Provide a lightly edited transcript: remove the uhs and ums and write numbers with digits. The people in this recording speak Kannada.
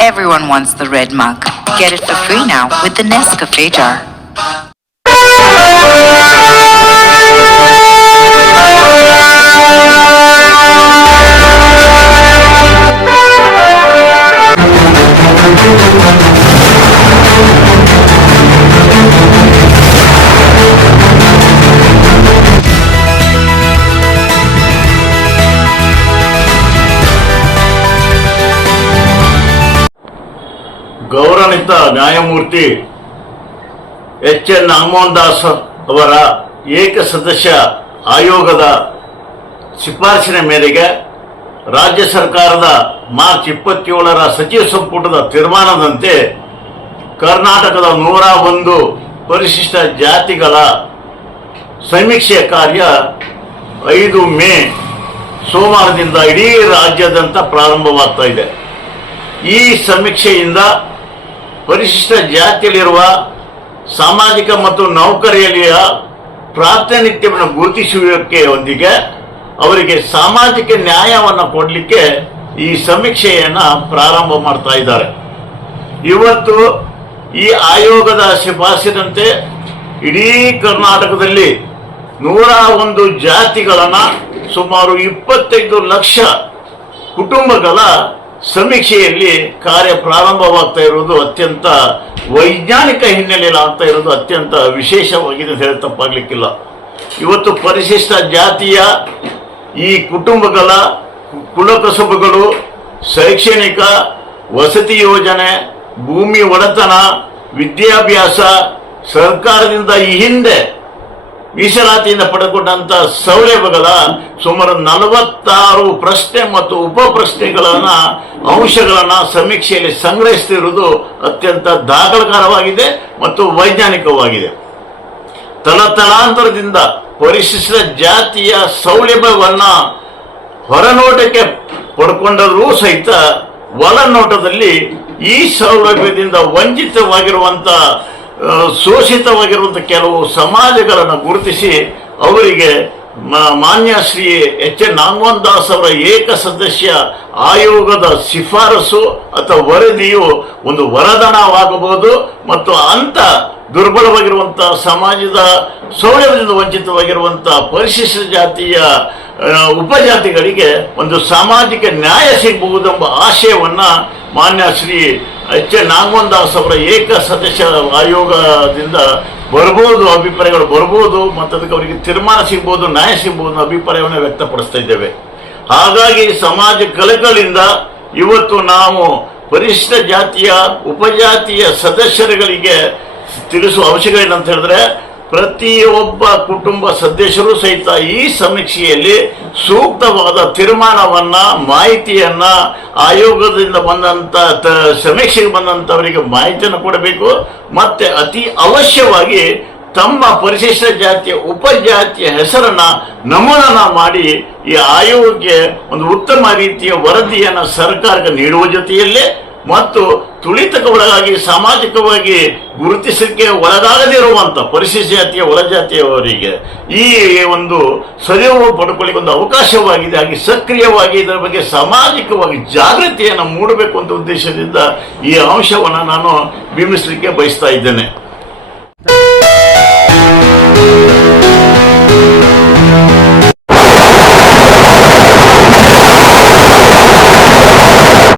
Everyone wants the red mug. Get it for free now with the Nescafe jar. ಗೌರವಾನ್ವಿತ ನ್ಯಾಯಮೂರ್ತಿ ಎಚ್.ಎನ್. ನಾಗಮೋಹನ್ ದಾಸ್ ಅವರ ಏಕಸದಸ್ಯ ಆಯೋಗದ ಶಿಫಾರಸಿನ ಮೇರೆಗೆ ರಾಜ್ಯ ಸರ್ಕಾರದ ಮಾರ್ಚ್ 27ರ ಸಚಿವ ಸಂಪುಟದ ತೀರ್ಮಾನದಂತೆ ಕರ್ನಾಟಕದ 101 ಪರಿಶಿಷ್ಟ ಜಾತಿಗಳ ಸಮೀಕ್ಷೆ ಕಾರ್ಯ 5 ಮೇ ಸೋಮವಾರದಿಂದ ಇಡೀ ರಾಜ್ಯಾದ್ಯಂತ ಪ್ರಾರಂಭವಾಗ್ತಾ ಇದೆ. ಈ ಸಮೀಕ್ಷೆಯಿಂದ ಪರಿಶಿಷ್ಟ ಜಾತಿಯಲ್ಲಿರುವ ಸಾಮಾಜಿಕ ಮತ್ತು ನೌಕರಿಯಲ್ಲಿಯ ಪ್ರಾತಿನಿಧ್ಯವನ್ನು ಗುರುತಿಸುವಿಕೆಯೊಂದಿಗೆ ಅವರಿಗೆ ಸಾಮಾಜಿಕ ನ್ಯಾಯವನ್ನು ಕೊಡಲಿಕ್ಕೆ ಈ ಸಮೀಕ್ಷೆಯನ್ನು ಪ್ರಾರಂಭ ಮಾಡ್ತಾ ಇದ್ದಾರೆ. ಇವತ್ತು ಈ ಆಯೋಗದ ಶಿಫಾರಸಿನಂತೆ ಇಡೀ ಕರ್ನಾಟಕದಲ್ಲಿ 101 ಜಾತಿಗಳನ್ನು ಸುಮಾರು 25 ಲಕ್ಷ ಕುಟುಂಬಗಳ ಸಮೀಕ್ಷೆಯಲ್ಲಿ ಕಾರ್ಯ ಪ್ರಾರಂಭವಾಗ್ತಾ ಇರುವುದು ಅತ್ಯಂತ ವೈಜ್ಞಾನಿಕ ಹಿನ್ನೆಲೆಯಲ್ಲಿ ಆಗ್ತಾ ಇರೋದು ಅತ್ಯಂತ ವಿಶೇಷವಾಗಿದೆ ಅಂತ ಹೇಳಿ ತಪ್ಪಾಗ್ಲಿಕ್ಕಿಲ್ಲ. ಇವತ್ತು ಪರಿಶಿಷ್ಟ ಜಾತಿಯ ಈ ಕುಟುಂಬಗಳ ಕುಲಕಸುಬುಗಳು, ಶೈಕ್ಷಣಿಕ ವಸತಿ ಯೋಜನೆ, ಭೂಮಿ ಒಡೆತನ, ವಿದ್ಯಾಭ್ಯಾಸ, ಸರ್ಕಾರದಿಂದ ಈ ಹಿಂದೆ ಮೀಸಲಾತಿಯಿಂದ ಪಡೆದುಕೊಂಡಂತ ಸೌಲಭ್ಯಗಳ ಸುಮಾರು 46 ಪ್ರಶ್ನೆ ಮತ್ತು ಉಪ ಪ್ರಶ್ನೆಗಳನ್ನ ಅಂಶಗಳನ್ನ ಸಮೀಕ್ಷೆಯಲ್ಲಿ ಸಂಗ್ರಹಿಸುತ್ತಿರುವುದು ಅತ್ಯಂತ ದಾಖಲಾಕಾರವಾಗಿದೆ ಮತ್ತು ವೈಜ್ಞಾನಿಕವಾಗಿದೆ. ತಲತಲಾಂತರದಿಂದ ಪರಿಶಿಷ್ಟ ಜಾತಿಯ ಸೌಲಭ್ಯವನ್ನ ಹೊರನೋಟಕ್ಕೆ ಪಡ್ಕೊಂಡರೂ ಸಹಿತ ಒಳನೋಟದಲ್ಲಿ ಈ ಸೌಲಭ್ಯದಿಂದ ವಂಚಿತವಾಗಿರುವಂತ ಶೋಷಿತವಾಗಿರುವಂತಹ ಕೆಲವು ಸಮಾಜಗಳನ್ನು ಗುರುತಿಸಿ ಅವರಿಗೆ ಮಾನ್ಯ ಶ್ರೀ ಎಚ್.ಎನ್. ನಾಗಮೋಹನ್ ದಾಸ್ ಅವರ ಏಕಸದಸ್ಯ ಆಯೋಗದ ಶಿಫಾರಸು ಅಥವಾ ವರದಿಯು ಒಂದು ವರದಾನವಾಗಬಹುದು ಮತ್ತು ಅಂತ ದುರ್ಬಲವಾಗಿರುವಂತಹ ಸಮಾಜದ ಸೌಲಭ್ಯದಿಂದ ವಂಚಿತವಾಗಿರುವಂತಹ ಪರಿಶಿಷ್ಟ ಜಾತಿಯ ಉಪಜಾತಿಗಳಿಗೆ ಒಂದು ಸಾಮಾಜಿಕ ನ್ಯಾಯ ಸಿಗಬಹುದೆಂಬ ಆಶಯವನ್ನ ಮಾನ್ಯ ಶ್ರೀ ಎಚ್.ಎನ್. ನಾಗಮೋಹನ್ ದಾಸ್ ಅವರ ಏಕಸದಸ್ಯ ಆಯೋಗದಿಂದ ಬರ್ಬೋದು, ಅಭಿಪ್ರಾಯಗಳು ಬರ್ಬೋದು ಮತ್ತು ಅದಕ್ಕೆ ಅವರಿಗೆ ತೀರ್ಮಾನ ಸಿಗ್ಬೋದು, ನ್ಯಾಯ ಸಿಗ್ಬೋದು ಅಭಿಪ್ರಾಯವನ್ನು ವ್ಯಕ್ತಪಡಿಸ್ತಾ ಇದ್ದೇವೆ. ಹಾಗಾಗಿ ಸಮಾಜ ಕಳಕಳಿಯಿಂದ ಇವತ್ತು ನಾವು ಪರಿಶಿಷ್ಟ ಜಾತಿಯ ಉಪಜಾತಿಯ ಸದಸ್ಯರುಗಳಿಗೆ ತಿಳಿಸುವ ಅವಶ್ಯಕತೆ ಏನಂತ ಹೇಳಿದ್ರೆ, ಪ್ರತಿಯೊಬ್ಬ ಕುಟುಂಬ ಸದಸ್ಯರು ಸಹಿತ ಈ ಸಮೀಕ್ಷೆಯಲ್ಲಿ ಸೂಕ್ತವಾದ ತೀರ್ಮಾನವನ್ನ, ಮಾಹಿತಿಯನ್ನ, ಆಯೋಗದಿಂದ ಬಂದಂತ ಸಮೀಕ್ಷೆಗೆ ಬಂದಂತವರಿಗೆ ಮಾಹಿತಿಯನ್ನು ಕೊಡಬೇಕು. ಮತ್ತೆ ಅತಿ ಅವಶ್ಯವಾಗಿ ತಮ್ಮ ಪರಿಶಿಷ್ಟ ಜಾತಿಯ ಉಪಜಾತಿಯ ಹೆಸರನ್ನ ನಮೂದನ ಮಾಡಿ ಈ ಆಯೋಗಕ್ಕೆ ಒಂದು ಉತ್ತಮ ರೀತಿಯ ವರದಿಯನ್ನ ಸರ್ಕಾರಕ್ಕೆ ನೀಡುವ ಜೊತೆಯಲ್ಲೇ ಮತ್ತು ತುಳಿತಕ್ಕೆ ಒಳಗಾಗಿ ಸಾಮಾಜಿಕವಾಗಿ ಗುರುತಿಸಲಿಕ್ಕೆ ಒಳಗಾಗದಿರುವಂತ ಪರಿಶಿಷ್ಟ ಜಾತಿಯ ಒಳಜಾತಿಯವರಿಗೆ ಈ ಒಂದು ಸರಿವು ಪಡ್ಕೊಳ್ಳಿಕ್ಕೆ ಒಂದು ಅವಕಾಶವಾಗಿದೆ. ಹಾಗೆ ಸಕ್ರಿಯವಾಗಿ ಇದರ ಬಗ್ಗೆ ಸಾಮಾಜಿಕವಾಗಿ ಜಾಗೃತಿಯನ್ನು ಮೂಡಬೇಕು ಅಂತ ಉದ್ದೇಶದಿಂದ ಈ ಅಂಶವನ್ನು ನಾನು ಬಿಂಬಿಸಲಿಕ್ಕೆ ಬಯಸ್ತಾ ಇದ್ದೇನೆ.